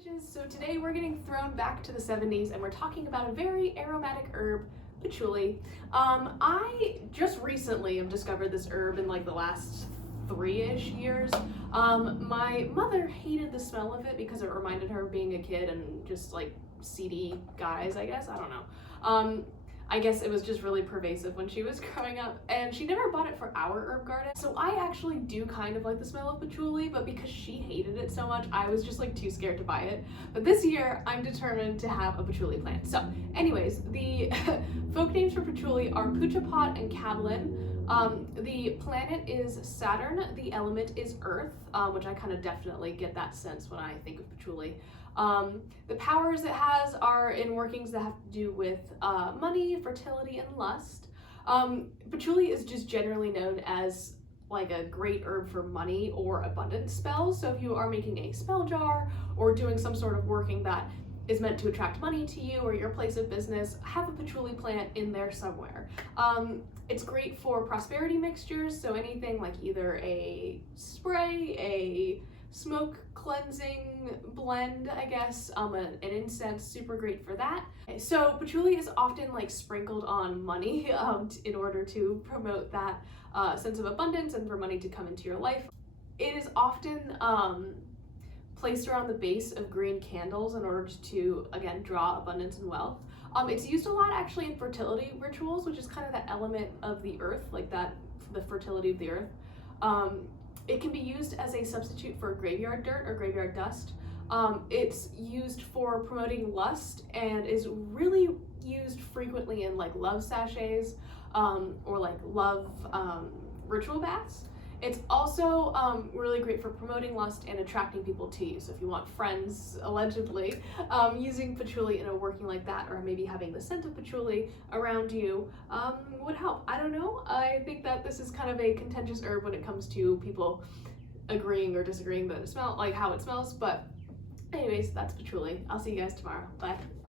So today we're getting thrown back to the 70s and we're talking about a very aromatic herb, patchouli. I just recently have discovered this herb in like the last 3-ish years. My mother hated the smell of it because it reminded her of being a kid and just like seedy guys, I guess. I don't know. I guess it was just really pervasive when she was growing up, and she never bought it for our herb garden. So I actually do kind of like the smell of patchouli, but because she hated it so much, I was just like too scared to buy it. But this year, I'm determined to have a patchouli plant. So anyways, the folk names for patchouli are Puchapot and Kavlin. The planet is Saturn, the element is Earth, which I kind of definitely get that sense when I think of patchouli. The powers it has are in workings that have to do with money, fertility, and lust. Patchouli is just generally known as like a great herb for money or abundance spells. So if you are making a spell jar or doing some sort of working that is meant to attract money to you or your place of business, have a patchouli plant in there somewhere. It's great for prosperity mixtures, so anything like either a spray, a smoke cleansing blend, I guess, an incense, super great for that. So patchouli is often like sprinkled on money in order to promote that sense of abundance and for money to come into your life. It is often placed around the base of green candles in order to, again, draw abundance and wealth. It's used a lot actually in fertility rituals, which is kind of that element of the earth, like that, the fertility of the earth. It can be used as a substitute for graveyard dirt or graveyard dust. It's used for promoting lust and is really used frequently in like love sachets or like love ritual baths. It's also really great for promoting lust and attracting people to you. So if you want friends, allegedly, using patchouli in a working like that, or maybe having the scent of patchouli around you would help. I don't know. I think that this is kind of a contentious herb when it comes to people agreeing or disagreeing that it smells, like how it smells. But anyways, that's patchouli. I'll see you guys tomorrow. Bye.